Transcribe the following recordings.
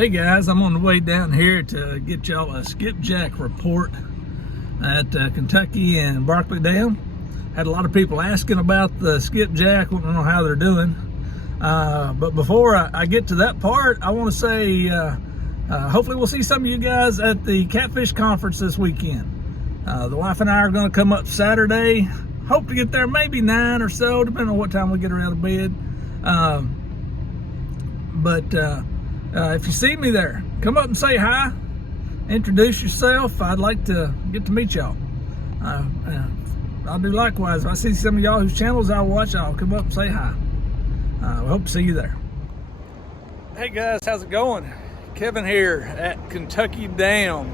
Hey guys, I'm on the way down here to get y'all a skipjack report at Kentucky and Barkley Dam. Had a lot of people asking about the skipjack, wanting to know how they're doing. But before I get to that part, I want to say hopefully we'll see some of you guys at the Catfish conference this weekend. The wife and I are going to come up Saturday. Hope to get there maybe 9 or so, depending on what time we get her out of bed. If you see me there, come up and say hi, introduce yourself. I'd like to get to meet y'all. I'll do likewise. If I see some of y'all whose channels I watch, I'll come up and say hi. We hope to see you there. Hey guys, how's it going? Kevin here at Kentucky Dam.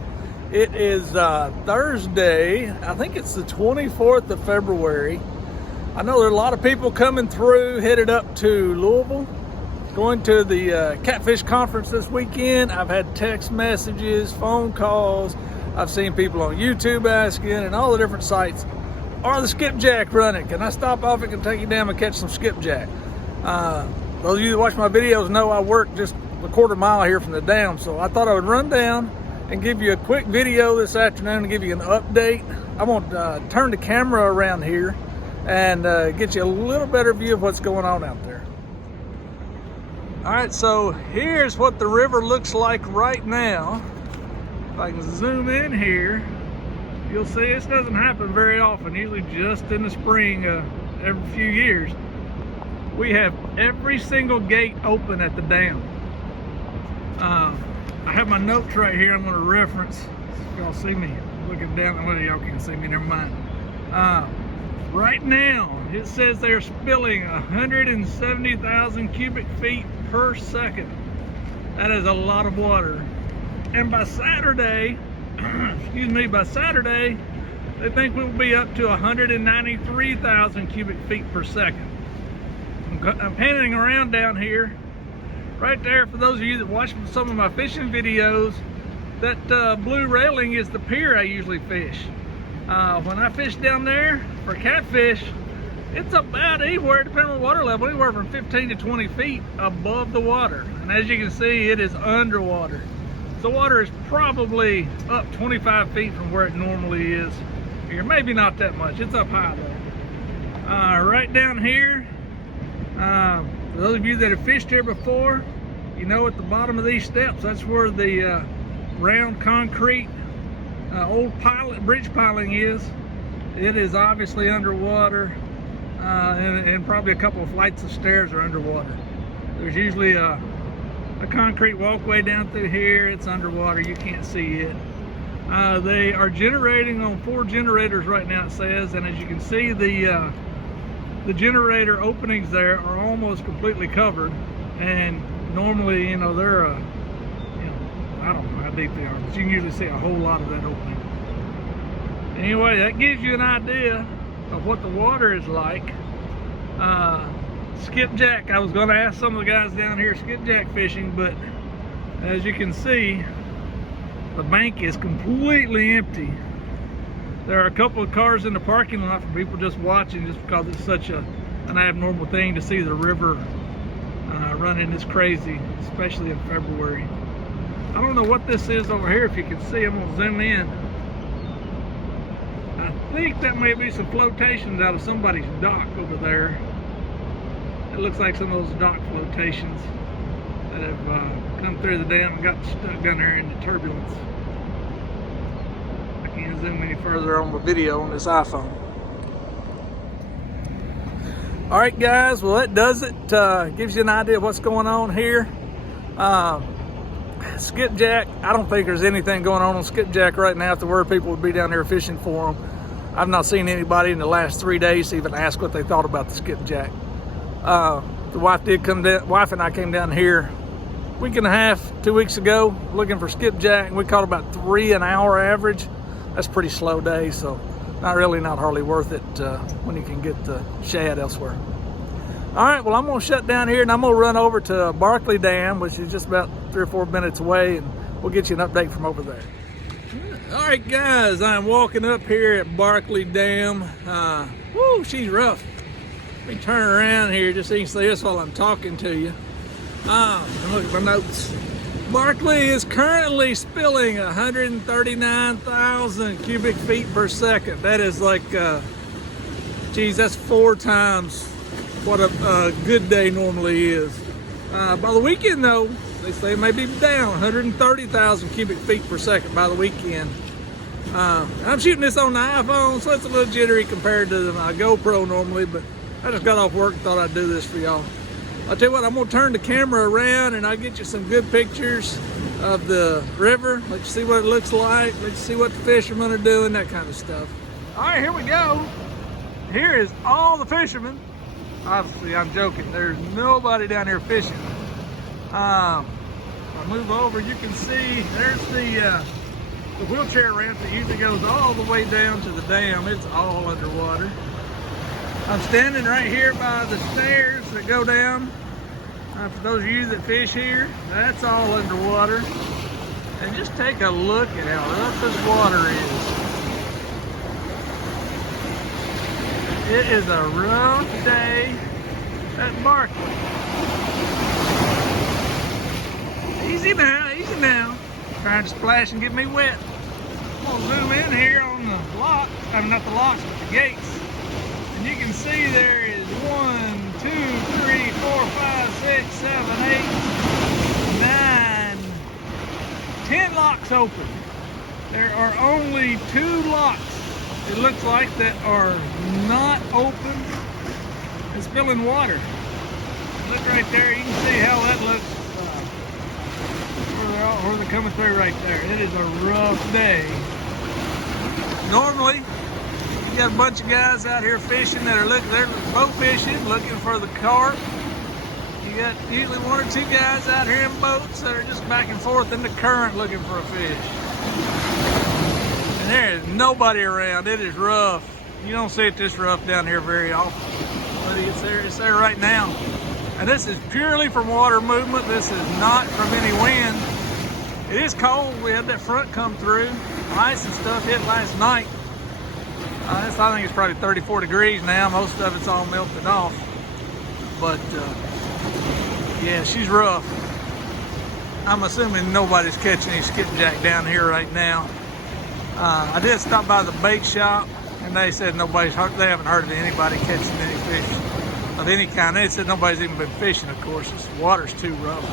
It is Thursday. I think it's the 24th of February. I know there are a lot of people coming through, headed up to Louisville, going to the Catfish conference this weekend. I've had text messages, phone calls. I've seen people on YouTube asking, and all the different sites. Are the skipjack running? Can I stop off at Kentucky Dam and catch some skipjack? Those of you that watch my videos know I work just a quarter mile here from the dam, so I thought I would run down and give you a quick video this afternoon to give you an update. I'm gonna turn the camera around here and get you a little better view of what's going on out there. All right, so here's what the river looks like right now. If I can zoom in here, you'll see this doesn't happen very often, usually just in the spring every few years. We have every single gate open at the dam. I have my notes right here I'm going to reference. If y'all see me looking down, well, y'all can't see me, never mind. Right now, it says they're spilling 170,000 cubic feet per second. That is a lot of water. And by Saturday, by Saturday, they think we'll be up to 193,000 cubic feet per second. I'm panning around down here. Right there, for those of you that watch some of my fishing videos, that blue railing is the pier I usually fish. When I fish down there for catfish, it's about anywhere, depending on water level, anywhere from 15 to 20 feet above the water. And as you can see, it is underwater. The water is probably up 25 feet from where it normally is here. Maybe not that much, it's up high though. Right down here, for those of you that have fished here before, you know at the bottom of these steps, that's where the round concrete old bridge piling is. It is obviously underwater, and probably a couple of flights of stairs are underwater. There's usually a concrete walkway down through here. It's underwater, you can't see it. They are generating on 4 generators right now, it says, and as you can see, the generator openings there are almost completely covered, and normally, you know, they're I don't know how deep they are, but you can usually see a whole lot of that opening. Anyway, that gives you an idea of what the water is like. Skipjack, I was going to ask some of the guys down here skipjack fishing, but as you can see, the bank is completely empty. There are a couple of cars in the parking lot for people just watching, just because it's such an abnormal thing to see the river running this crazy, especially in February. I don't know what this is over here. If you can see, I'm gonna zoom in. I think that may be some flotations out of somebody's dock over there. It looks like some of those dock flotations that have come through the dam and got stuck down there in the turbulence. Can't zoom any further on the video on this iPhone. All right guys, well that does it. Gives you an idea of what's going on here. Skipjack, I don't think there's anything going on skipjack right now. If there were, people would be down here fishing for them. I've not seen anybody in the last 3 days to even ask what they thought about the skipjack. The wife and I came down here a week and a half, 2 weeks ago, looking for skipjack, and we caught about 3 an hour average. That's a pretty slow day, so not hardly worth it when you can get the shad elsewhere. All right, well, I'm gonna shut down here and I'm gonna run over to Barkley Dam, which is just about 3 or 4 minutes away, and we'll get you an update from over there. All right, guys, I'm walking up here at Barkley Dam. Woo, she's rough. Let me turn around here just so you can see this while I'm talking to you. And look at my notes. Barkley is currently spilling 139,000 cubic feet per second. That is like, geez, that's 4 times what a good day normally is. By the weekend though, they say it may be down 130,000 cubic feet per second by the weekend. I'm shooting this on the iPhone, so it's a little jittery compared to my GoPro normally, but I just got off work and thought I'd do this for y'all. I'll tell you what, I'm gonna turn the camera around and I'll get you some good pictures of the river, let you see what it looks like, let you see what the fishermen are doing, that kind of stuff. All right, here we go. Here is all the fishermen. Obviously, I'm joking. There's nobody down here fishing. If I move over, you can see there's the wheelchair ramp that usually goes all the way down to the dam. It's all underwater. I'm standing right here by the stairs that go down. For those of you that fish here, that's all underwater. And just take a look at how rough this water is. It is a rough day at Barkley. Easy now, easy now. Trying to splash and get me wet. I'm gonna zoom in here on the lock. I mean, not the locks, but the gates. And you can see there is 1, 2, 3, 4, 5, 6, 7, 8, 9, 10 locks open. There are only 2 locks, it looks like, that are not open and spilling water. Look right there, you can see how that looks. Where they're coming through right there. It is a rough day. Normally, you got a bunch of guys out here fishing that are they're boat fishing, looking for the carp. You got usually 1 or 2 guys out here in boats that are just back and forth in the current looking for a fish. And there is nobody around. It is rough. You don't see it this rough down here very often. But it's there right now. And this is purely from water movement. This is not from any wind. It is cold. We had that front come through. Ice and stuff hit last night. I think it's probably 34 degrees now. Most of it's all melted off. But yeah, she's rough. I'm assuming nobody's catching any skipjack down here right now. I did stop by the bait shop and they said they haven't heard of anybody catching any fish of any kind. They said nobody's even been fishing, of course. The water's too rough.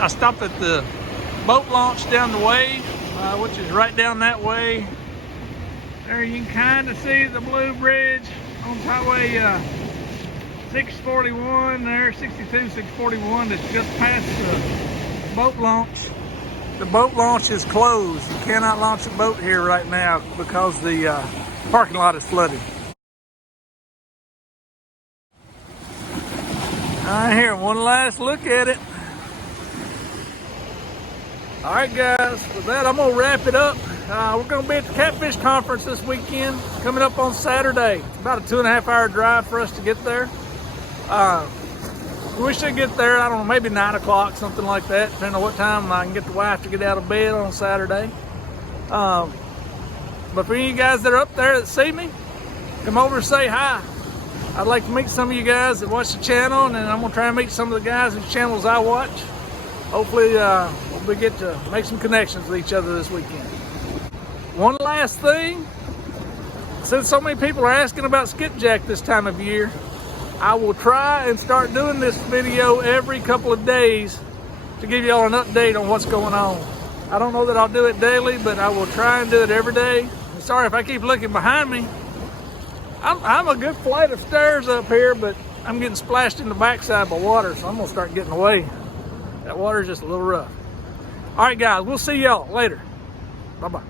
I stopped at the boat launch down the way, which is right down that way. There you can kind of see the blue bridge on Highway 641 there, 62, 641, that's just past the boat launch. The boat launch is closed. You cannot launch a boat here right now because the parking lot is flooded. All right, here, one last look at it. All right, guys, with that, I'm gonna wrap it up. We're gonna be at the Catfish conference this weekend, coming up on Saturday. It's about a 2.5 hour drive for us to get there. We should get there, I don't know, maybe 9 o'clock, something like that, depending on what time I can get the wife to get out of bed on Saturday. But for any of you guys that are up there that see me, come over and say hi. I'd like to meet some of you guys that watch the channel, and then I'm gonna try and meet some of the guys whose channels I watch. Hopefully we get to make some connections with each other this weekend. One last thing, since so many people are asking about skipjack this time of year, I will try and start doing this video every couple of days to give y'all an update on what's going on. I don't know that I'll do it daily, but I will try and do it every day. And sorry if I keep looking behind me. I'm a good flight of stairs up here, but I'm getting splashed in the backside by water, so I'm gonna start getting away. That water's just a little rough. All right, guys, we'll see y'all later. Bye-bye.